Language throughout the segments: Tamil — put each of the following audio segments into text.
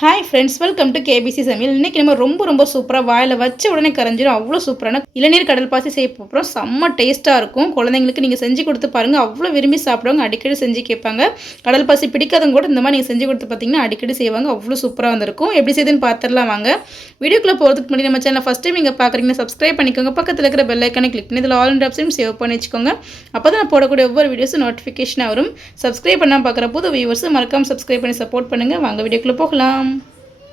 Hi friends, welcome to KBC சமையல். இன்றைக்கி நம்ம ரொம்ப சூப்பராக வாயில் வச்ச உடனே கரைஞ்சிடும் அவ்வளோ சூப்பரான இளநீர் கடல் பாசி செய்ய போகிறோம். செம்ம டேஸ்ட்டாக இருக்கும். குழந்தைங்களுக்கு நீங்கள் செஞ்சு கொடுத்து பாருங்கள், அவ்வளோ விரும்பி சாப்பிடுவாங்க. அடிக்கடி செஞ்சு கேட்பாங்க. கடல் பாசி பிடிக்காதவங்க கூட இந்த மாதிரி நீங்கள் செஞ்சு கொடுத்து பார்த்தீங்கன்னா அடிக்கடி செய்வாங்க. அவ்வளோ சூப்பராக வந்திருக்கும். எப்படி செய்யுதுன்னு பார்த்துடலாம் வாங்க. வீடியோக்குள்ளே போகிறதுக்கு முன்னாடி நம்ம சேனல் ஃபஸ்ட் டைம் நீங்கள் பார்க்குறீங்கன்னா சப்ஸ்கிரைப் பண்ணிக்கோங்க. பக்கத்தில் இருக்கிற பெல் ஐக்கானை கிளிக் பண்ணி இதில் ஆல் அண்ட் ஆப்ஷனும் சேவ் பண்ணி வச்சுக்கோங்க. அப்போ தான் நான் போடக்கூடிய ஒவ்வொரு வீடியோஸும் நோட்டிஃபிகேஷனாக வரும். சப்ஸ்கிரைப் பண்ணால் பார்க்குற புது வியூவர்ஸ் மறக்காமல் சப்ஸ்கிரைப் பண்ணி சப்போர்ட் பண்ணுங்கள். வாங்க வீடியோக்குள்ளே போகலாம்.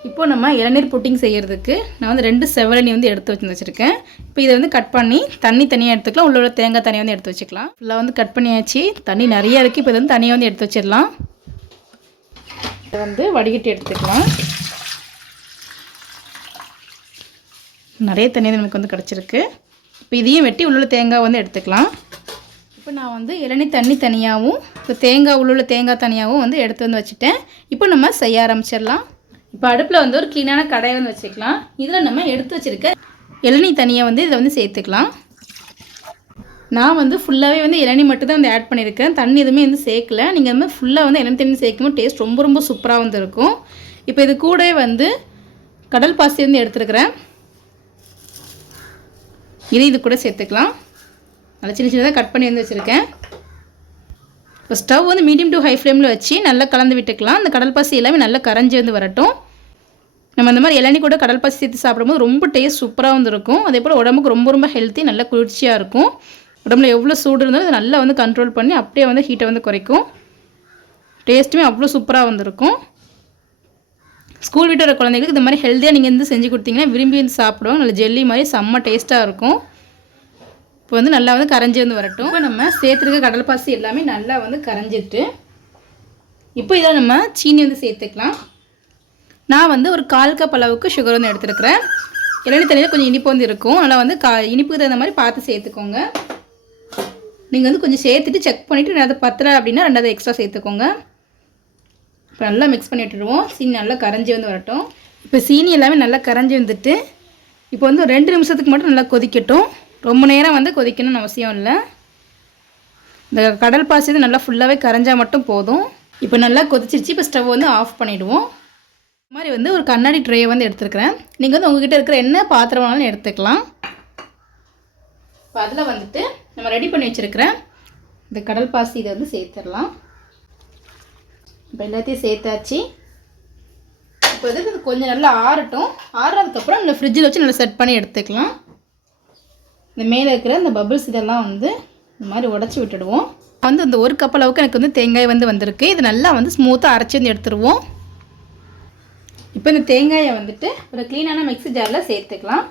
இப்போ நம்ம இளநீர் புட்டிங் செய்கிறதுக்கு நான் வந்து 2 செவலனி வந்து எடுத்து வச்சுருக்கேன். இப்போ இதை வந்து கட் பண்ணி தண்ணி தனியாக எடுத்துக்கலாம். உள்ள தேங்காய் தனியாக வந்து எடுத்து வச்சுக்கலாம். ஃபுல்லாக வந்து கட் பண்ணியாச்சு. தண்ணி நிறையா இருக்குது. இப்போ இதை வந்து தனியாக வந்து எடுத்து வச்சிடலாம். இதை வந்து வடிகட்டி எடுத்துக்கலாம். நிறைய தண்ணி நமக்கு வந்து கிடச்சிருக்கு. இப்போ இதையும் வெட்டி உள்ள தேங்காய் வந்து எடுத்துக்கலாம். இப்போ நான் வந்து இளநீர் தண்ணி தனியாகவும் இப்போ தேங்காய் உள்ள தேங்காய் தனியாகவும் வந்து எடுத்து வந்து வச்சுட்டேன். இப்போ நம்ம செய்ய ஆரம்பிச்சிடலாம். இப்போ அடுப்பில் வந்து ஒரு க்ளீனான கடாயை வந்து வச்சுக்கலாம். இதில் நம்ம எடுத்து வச்சுருக்க இளநீர் தண்ணியை வந்து இதில் வந்து சேர்த்துக்கலாம். நான் வந்து ஃபுல்லாகவே வந்து இளநீர் மட்டும் தான் வந்து ஆட் பண்ணியிருக்கேன். தண்ணி எதுவுமே வந்து சேர்க்கல. நீங்கள் வந்து ஃபுல்லாக வந்து இளநீர் தண்ணி சேர்க்கும்போது டேஸ்ட் ரொம்ப சூப்பராக வந்து இருக்கும். இப்போ இது கூட வந்து கடல் பாசி வந்து எடுத்துருக்கிறேன். இது கூட சேர்த்துக்கலாம். நல்லா சின்னதாக கட் பண்ணி வந்து வச்சுருக்கேன். இப்போ ஸ்டவ் வந்து மீடியம் டு ஹை ஃப்ளேமில் வச்சு நல்லா கலந்து விட்டுக்கலாம். அந்த கடல் பாசி எல்லாமே நல்லா கரைஞ்சி வந்து வரட்டும். நம்ம இந்த மாதிரி இளநீர் கூட கடல் பாசி சேர்த்து சாப்பிடும்போது ரொம்ப டேஸ்ட் சூப்பராக வந்து இருக்கும். அதே போல் உடம்புக்கு ரொம்ப ஹெல்த்தி, நல்ல குளிர்ச்சியாக இருக்கும். உடம்புல எவ்வளோ சூடு இருந்தாலும் அதை நல்லா வந்து கண்ட்ரோல் பண்ணி அப்படியே வந்து ஹீட்டை வந்து குறைக்கும். டேஸ்ட்டுமே அவ்வளோ சூப்பராக வந்துருக்கும். ஸ்கூல் விட்டு வர குழந்தைங்களுக்கு இந்த மாதிரி ஹெல்த்தியாக நீங்கள் வந்து செஞ்சு கொடுத்தீங்கன்னா விரும்பி வந்து சாப்பிடுவோம். நல்ல ஜெல்லி மாதிரி செம்ம டேஸ்ட்டாக இருக்கும். இப்போ வந்து நல்லா வந்து கரைஞ்சி வந்து வரட்டும். இப்போ நம்ம சேர்த்துருக்க கடல் பாசி எல்லாமே நல்லா வந்து கரைஞ்சிட்டு இப்போ இதில் நம்ம சீனி வந்து சேர்த்துக்கலாம். நான் வந்து ஒரு 1/4 கப் அளவுக்கு சுகர் வந்து எடுத்துருக்கிறேன். இளநீர் தண்ணியில் கொஞ்சம் இனிப்பு வந்து இருக்கும். நல்லா வந்து இனிப்புக்கு தகுந்த மாதிரி பார்த்து சேர்த்துக்கோங்க. நீங்கள் வந்து கொஞ்சம் சேர்த்துட்டு செக் பண்ணிவிட்டு அதை பத்தலை அப்படின்னா 2 எக்ஸ்ட்ரா சேர்த்துக்கோங்க. இப்போ நல்லா மிக்ஸ் பண்ணி விட்டுடுவோம். சீனி நல்லா கரைஞ்சி வந்து வரட்டும். இப்போ சீனி எல்லாமே நல்லா கரைஞ்சி வந்துட்டு இப்போ வந்து 2 நிமிஷத்துக்கு மட்டும் நல்லா கொதிக்கட்டும். ரொம்ப நேரம் வந்து கொதிக்கணும்னு அவசியம் இல்லை. இந்த கடல் பாசி வந்து நல்லா ஃபுல்லாகவே கரைஞ்சால் மட்டும் போதும். இப்போ நல்லா கொதிச்சிருச்சு. இப்போ ஸ்டவ் வந்து ஆஃப் பண்ணிவிடுவோம். இந்த மாதிரி வந்து ஒரு கண்ணாடி ட்ரே வந்து எடுத்துருக்கிறேன். நீங்கள் வந்து உங்கள்கிட்ட இருக்கிற என்ன பாத்திரம் வேணாலும் எடுத்துக்கலாம். இப்போ அதில் வந்துட்டு நம்ம ரெடி பண்ணி வச்சுருக்கிறேன் இந்த கடல் பாசி இதை வந்து சேர்த்துடலாம். இப்போ எல்லாத்தையும் சேர்த்தாச்சு. இப்போ இது கொஞ்சம் நல்லா ஆறட்டும். ஆறுனதுக்கப்புறம் நம்ம ஃப்ரிட்ஜில் வச்சு நல்லா செட் பண்ணி எடுத்துக்கலாம். இந்த மேலே இருக்கிற இந்த பபிள்ஸ் இதெல்லாம் வந்து இந்த மாதிரி உடச்சி விட்டுடுவோம். வந்து இந்த 1 கப் அளவுக்கு எனக்கு வந்து தேங்காய் வந்து வந்திருக்கு. இது நல்லா வந்து ஸ்மூத்தாக அரைச்சி வந்து எடுத்துருவோம். இப்போ இந்த தேங்காயை வந்துட்டு ஒரு க்ளீனான மிக்ஸி ஜாரில் சேர்த்துக்கலாம்.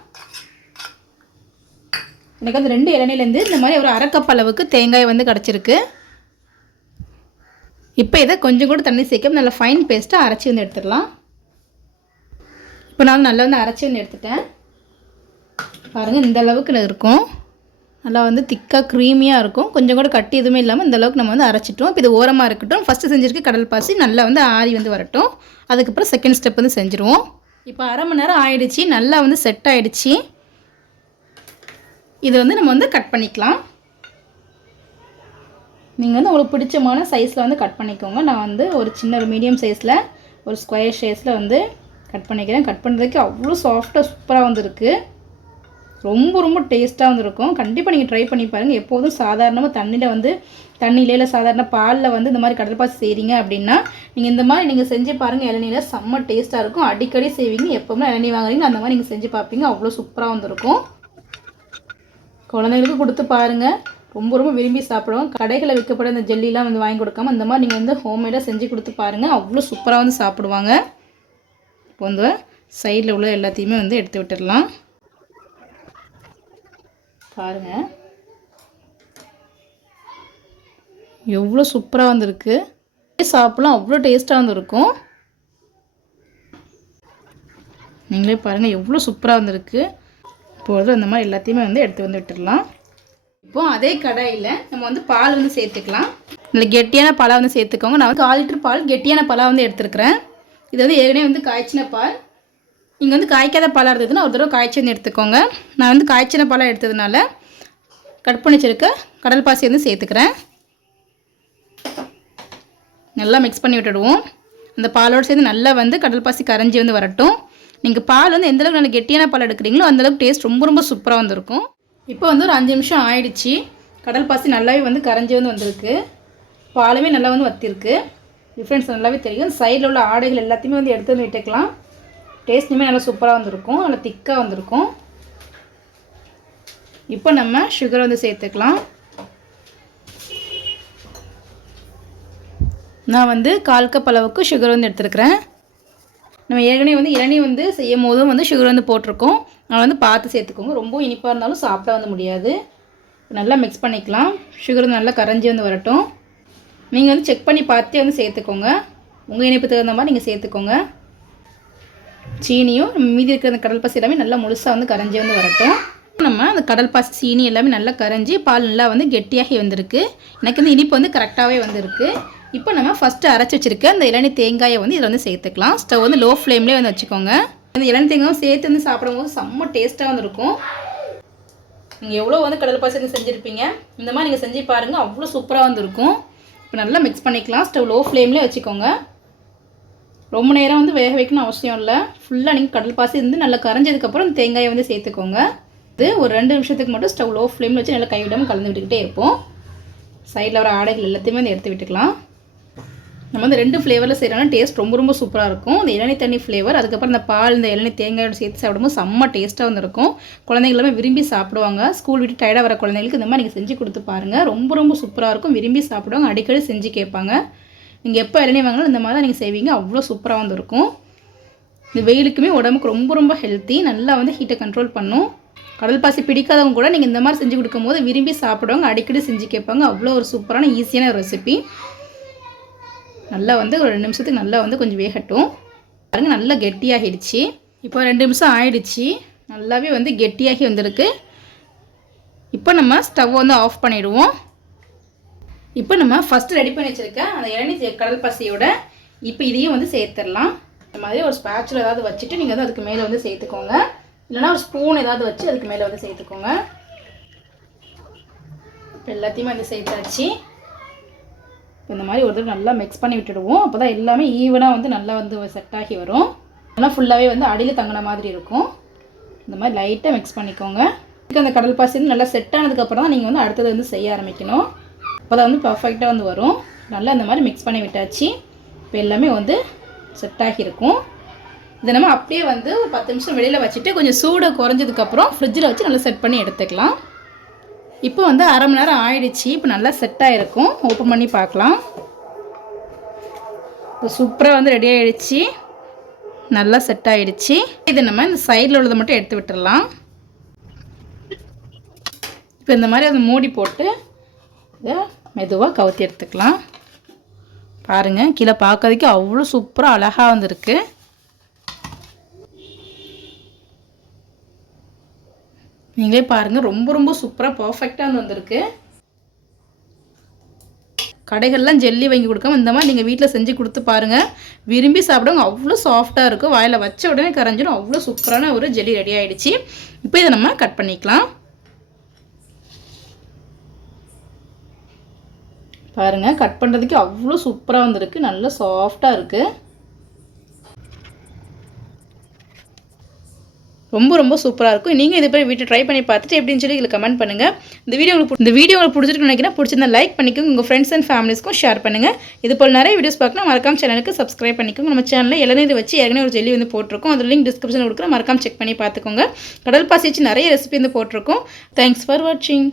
எனக்கு வந்து 2 இளநீர்லேருந்து இந்த மாதிரி ஒரு 1/2 கப் அளவுக்கு தேங்காய் வந்து கிடச்சிருக்கு. இப்போ இதை கொஞ்சம் கூட தண்ணி சேர்க்க நல்லா ஃபைன் பேஸ்ட்டாக அரைச்சி வந்து எடுத்துடலாம். இப்போ நான் நல்லா வந்து அரைச்சி வந்து எடுத்துட்டேன். பாருங்கள், இந்த அளவுக்கு இருக்கும். நல்லா வந்து திக்காக க்ரீமியாக இருக்கும். கொஞ்சம் கூட கட்டி எதுவுமே இல்லாமல் இந்த அளவுக்கு நம்ம வந்து அரைச்சிட்டோம். இப்போ இது ஓரமாக இருக்கட்டும். ஃபஸ்ட்டு செஞ்சுருக்க கடல் பாசி நல்லா வந்து ஆறி வந்து வரட்டும். அதுக்கப்புறம் செகண்ட் ஸ்டெப் வந்து செஞ்சுருவோம். இப்போ 1/2 மணி நேரம் ஆயிடுச்சு. நல்லா வந்து செட் ஆகிடுச்சு. இது வந்து நம்ம வந்து கட் பண்ணிக்கலாம். நீங்கள் வந்து உங்களுக்கு பிடிச்சமான சைஸில் வந்து கட் பண்ணிக்கோங்க. நான் வந்து ஒரு சின்ன ஒரு மீடியம் சைஸில் ஒரு ஸ்கொயர் ஷேப்ஸில் வந்து கட் பண்ணிக்கிறேன். கட் பண்ணுறதுக்கு அவ்வளோ சாஃப்டாக சூப்பராக வந்துருக்கு. ரொம்ப டேஸ்ட்டாக வந்துருக்கும். கண்டிப்பாக நீங்கள் ட்ரை பண்ணி பாருங்கள். எப்போதும் சாதாரணமாக தண்ணியில் இல்லை சாதாரண பாலில் வந்து இந்த மாதிரி கடல் பாசி செய்கிறீங்க அப்படின்னா நீங்கள் இந்த மாதிரி நீங்கள் செஞ்சு பாருங்கள். இளநீரில் செம்ம டேஸ்ட்டாக இருக்கும். அடிக்கடி செய்வீங்க. எப்போவுமே இளநீர் வாங்குறீங்க அந்த மாதிரி நீங்கள் செஞ்சு பார்ப்பீங்க. அவ்வளோ சூப்பராக வந்துருக்கும். குழந்தைங்களுக்கு கொடுத்து பாருங்கள். ரொம்ப விரும்பி சாப்பிடுவோம். கடைகளில் விற்கப்பட இந்த ஜெல்லிலாம் வந்து வாங்கி கொடுக்காம இந்த மாதிரி நீங்கள் வந்து ஹோம்மேடாக செஞ்சு கொடுத்து பாருங்கள். அவ்வளோ சூப்பராக வந்து சாப்பிடுவாங்க. இப்போ வந்து சைடில் உள்ள எல்லாத்தையுமே வந்து எடுத்து விட்டுடலாம். பாருங்கள் எவ்வளோ சூப்பராக வந்துருக்கு. சாப்பிடலாம் அவ்வளோ டேஸ்ட்டாக வந்துருக்கும். நீங்களே பாருங்கள் எவ்வளோ சூப்பராக வந்துருக்கு. இப்போது அந்த மாதிரி எல்லாத்தையுமே வந்து எடுத்து வந்து விட்டுடலாம். இப்போது அதே கடாயில் நம்ம வந்து பால் வந்து சேர்த்துக்கலாம். இல்லை கெட்டியான பாலாக வந்து சேர்த்துக்கோங்க. நான் வந்து 1/4 லிட்டர் பால் கெட்டியான பாலாக வந்து எடுத்துருக்கிறேன். இது வந்து ஏற்கனவே வந்து காய்ச்சின பால். நீங்கள் வந்து காய்க்காத பாலாக இருந்ததுன்னா ஒரு தடவை காய்ச்சி வந்து எடுத்துக்கோங்க. நான் வந்து காய்ச்சின பாலாக எடுத்ததுனால கட் பண்ணி வச்சுருக்க கடல் பாசி வந்து சேர்த்துக்கிறேன். நல்லா மிக்ஸ் பண்ணி விட்டுடுவோம். அந்த பாலோடு சேர்ந்து நல்லா வந்து கடல் பாசி கரைஞ்சி வந்து வரட்டும். நீங்கள் பால் வந்து எந்தளவுக்கு நல்லா கெட்டியான பால் எடுக்கிறீங்களோ அந்தளவுக்கு டேஸ்ட் ரொம்ப ரொம்ப சூப்பராக வந்திருக்கும். இப்போ வந்து ஒரு 5 நிமிஷம் ஆயிடுச்சு. கடல் பாசி நல்லாவே வந்து கரைஞ்சி வந்து வந்திருக்கு. பாலுமே நல்லா வந்து வற்றிருக்கு. டிஃப்ரென்ஸ் நல்லாவே தெரியும். சைடில் உள்ள ஆடைகள் எல்லாத்தையுமே வந்து எடுத்து வந்து விட்டுக்கலாம். டேஸ்ட்டுமே நல்லா சூப்பராக வந்திருக்கும். நல்லா திக்காக வந்திருக்கும். இப்போ நம்ம சுகரை வந்து சேர்த்துக்கலாம். நான் வந்து 1/4 கப் அளவுக்கு சுகர் வந்து எடுத்துருக்கிறேன். நம்ம ஏற்கனவே வந்து இளநீ வந்து செய்யும் போதும் வந்து சுகர் வந்து போட்டிருக்கோம். அதை வந்து பார்த்து சேர்த்துக்கோங்க. ரொம்ப இனிப்பாக இருந்தாலும் சாப்பிட வந்து முடியாது. நல்லா மிக்ஸ் பண்ணிக்கலாம். சுகர் நல்லா கரைஞ்சி வந்து வரட்டும். நீங்கள் வந்து செக் பண்ணி பார்த்தே வந்து சேர்த்துக்கோங்க. உங்கள் இனிப்பு தகுந்த மாதிரி நீங்கள் சேர்த்துக்கோங்க. சீனியும் மீதி இருக்கிற அந்த கடல் பாசி எல்லாமே நல்லா முழுசாக வந்து கரைஞ்சி வந்து வரட்டும். நம்ம அந்த கடல் பாசி சீனி எல்லாமே நல்லா கரைஞ்சி பால் நல்லா வந்து கெட்டியாகி வந்திருக்கு. எனக்கு வந்து இனிப்பு வந்து கரெக்டாகவே வந்துருக்கு. இப்போ நம்ம ஃபஸ்ட்டு அரைச்சி வச்சுருக்க அந்த இளநீ தேங்காயை வந்து இதில் வந்து சேர்த்துக்கலாம். ஸ்டவ் வந்து லோ ஃப்ளேம்லேயே வந்து வச்சுக்கோங்க. அந்த இளநீ தேங்காயும் சேர்த்து வந்து சாப்பிடும்போது செம்ம டேஸ்ட்டாக வந்து இருக்கும். நீங்கள் எவ்வளோ வந்து கடல் பாசி வந்து செஞ்சுருப்பீங்க, இந்த மாதிரி நீங்கள் செஞ்சு பாருங்கள், அவ்வளோ சூப்பராக வந்து இருக்கும். இப்போ நல்லா மிக்ஸ் பண்ணிக்கலாம். ஸ்டவ் லோ ஃப்ளேம்லேயே வச்சுக்கோங்க. ரொம்ப நேரம் வந்து வேக வைக்கணும் அவசியம் இல்லை. ஃபுல்லாக நீங்கள் கடல் பாசி இருந்து நல்லா கரைஞ்சதுக்கப்புறம் இந்த தேங்காயை வந்து சேர்த்துக்கோங்க. இது ஒரு 2 நிமிஷத்துக்கு மட்டும் ஸ்டவ் லோ ஃப்ளேமில் வச்சு நல்லா கைவிடாமல் கலந்து விட்டுக்கிட்டே இருப்போம். சைடில் வர ஆடைகள் எல்லாத்தையுமே வந்து எடுத்து விட்டுக்கலாம். நம்ம வந்து 2 ஃப்ளேவரில் செய்கிறோன்னா டேஸ்ட் ரொம்ப ரொம்ப சூப்பராக இருக்கும். இந்த இளநீ தண்ணி ஃப்ளேவர், அதுக்கப்புறம் இந்த பால் இந்த இளநீ தேங்காயோடு சேர்த்து சாப்பிடும்போது செம்ம டேஸ்ட்டாக வந்து இருக்கும். குழந்தைங்க எல்லாமே விரும்பி சாப்பிடுவாங்க. ஸ்கூல் விட்டு டயர்டாக வர குழந்தைங்களுக்கு இந்த மாதிரி நீங்கள் செஞ்சு கொடுத்து பாருங்கள். ரொம்ப ரொம்ப சூப்பராக இருக்கும். விரும்பி சாப்பிடுவாங்க. அடிக்கடி செஞ்சு கேட்பாங்க. நீங்கள் எப்போ இளநீ வாங்கினாலும் இந்த மாதிரி தான் நீங்கள் செய்வீங்க. அவ்வளோ சூப்பராக வந்து இருக்கும். இந்த வெயிலுக்குமே உடம்புக்கு ரொம்ப ரொம்ப ஹெல்த்தி. நல்லா வந்து ஹீட்டை கண்ட்ரோல் பண்ணும். கடல் பாசி பிடிக்காதவங்க கூட நீங்கள் இந்த மாதிரி செஞ்சு கொடுக்கும்போது விரும்பி சாப்பிடுவாங்க. அடிக்கடி செஞ்சு கேட்பாங்க. அவ்வளோ ஒரு சூப்பரான ஈஸியான ரெசிபி. நல்லா வந்து ஒரு 2 நிமிஷத்துக்கு நல்லா வந்து கொஞ்சம் வேகட்டும். பாருங்கள் நல்லா கெட்டியாகிடுச்சு. இப்போ 2 நிமிஷம் ஆயிடுச்சு. நல்லாவே வந்து கெட்டியாகி வந்திருக்கு. இப்போ நம்ம ஸ்டவ் வந்து ஆஃப் பண்ணிடுவோம். இப்போ நம்ம ஃபஸ்ட்டு ரெடி பண்ணி வச்சுருக்க அந்த இளநீ கடல் பாசியோட இப்போ இதையும் வந்து சேர்த்துடலாம். இந்த மாதிரி ஒரு ஸ்பேட்சில் ஏதாவது வச்சுட்டு நீங்கள் வந்து அதுக்கு மேலே வந்து சேர்த்துக்கோங்க. இல்லைனா ஒரு ஸ்பூன் ஏதாவது வச்சு அதுக்கு மேலே வந்து சேர்த்துக்கோங்க. இப்போ எல்லாத்தையுமே வந்து சேர்த்தாச்சு. இந்த மாதிரி ஒரு தடவை நல்லா மிக்ஸ் பண்ணி விட்டுடுவோம். அப்போ தான் எல்லாமே ஈவனாக வந்து நல்லா வந்து செட் ஆகி வரும். நல்லா ஃபுல்லாகவே வந்து அடியில் தங்கின மாதிரி இருக்கும். இந்த மாதிரி லைட்டாக மிக்ஸ் பண்ணிக்கோங்க. அந்த கடல் பாசி வந்து நல்லா செட் ஆனதுக்கப்புறம் தான் நீங்கள் வந்து அடுத்தது வந்து செய்ய ஆரம்பிக்கணும். அப்போ தான் வந்து பர்ஃபெக்டாக வந்து வரும். நல்லா இந்த மாதிரி மிக்ஸ் பண்ணி விட்டாச்சு. இப்போ எல்லாமே வந்து செட் ஆகியிருக்கும். இதை நம்ம அப்படியே வந்து ஒரு 10 நிமிஷம் வெளியில் வச்சுட்டு கொஞ்சம் சூடு குறைஞ்சதுக்கப்புறம் ஃப்ரிட்ஜில் வச்சு நல்லா செட் பண்ணி எடுத்துக்கலாம். இப்போ வந்து 1/2 மணி நேரம் ஆயிடுச்சு. இப்போ நல்லா செட் ஆகிருக்கும். ஓப்பன் பண்ணி பார்க்கலாம். இப்போ சூப்பராக வந்து ரெடி ஆகிடுச்சு. நல்லா செட் ஆகிடுச்சு. இது நம்ம இந்த சைடில் உள்ளதை மட்டும் எடுத்து விட்டுடலாம். இப்போ இந்த மாதிரி அதை மூடி போட்டு இதை மெதுவாக கவுத்தி எடுத்துக்கலாம். பாருங்கள், கீழே பார்க்கறதுக்கு அவ்வளோ சூப்பராக அழகாக வந்துருக்கு. நீங்களே பாருங்கள், ரொம்ப ரொம்ப சூப்பராக பர்ஃபெக்டாக வந்திருக்கு. கடைகள்லாம் ஜெல்லி வாங்கி கொடுக்காம இந்த மாதிரி நீங்கள் வீட்டில் செஞ்சு கொடுத்து பாருங்கள். விரும்பி சாப்பிடுவாங்க. அவ்வளோ சாஃப்டாக இருக்கும். வாயில் வச்ச உடனே கரைஞ்சிடும். அவ்வளோ சூப்பரான ஒரு ஜெல்லி ரெடி ஆகிடுச்சு. இப்போ இதை நம்ம கட் பண்ணிக்கலாம். பாருங்கள், கட் பண்ணுறதுக்கு அவ்வளோ சூப்பராக வந்திருக்கு. நல்லா சாஃப்டாக இருக்குது. ரொம்ப ரொம்ப சூப்பராக இருக்கும். நீங்கள் இது போய் வீட்டில் ட்ரை பண்ணி பார்த்துட்டு எப்படின்னு சொல்லி இதில் கமெண்ட் பண்ணுங்கள். இந்த வீடியோ உங்களுக்கு பிடிச்சிருக்குன்னு நினைக்கிறேன். பிடிச்சிருந்தா லைக் பண்ணிக்கோங்க. உங்கள் ஃப்ரெண்ட்ஸ் அண்ட் ஃபேமிலிஸ்க்கும் ஷேர் பண்ணுங்கள். இது போல் நிறைய வீடியோஸ் பார்க்கணும். மறக்காம சேனலுக்கு சப்ஸ்கிரைப் பண்ணிக்கோங்க. நம்ம சேனலில் இளநீர் வச்சு ஏற்கனவே ஒரு ஜெல்லி வந்து போட்டிருக்கோம். அது லிங்க் டிஸ்கிரிப்ஷனில் கொடுக்குறேன். மறக்காம செக் பண்ணி பார்த்துக்கோங்க. கடல் பாசி வச்சு நிறைய ரெசிபி வந்து போட்டிருக்கோம். தேங்க்ஸ் ஃபார் வாட்சிங்.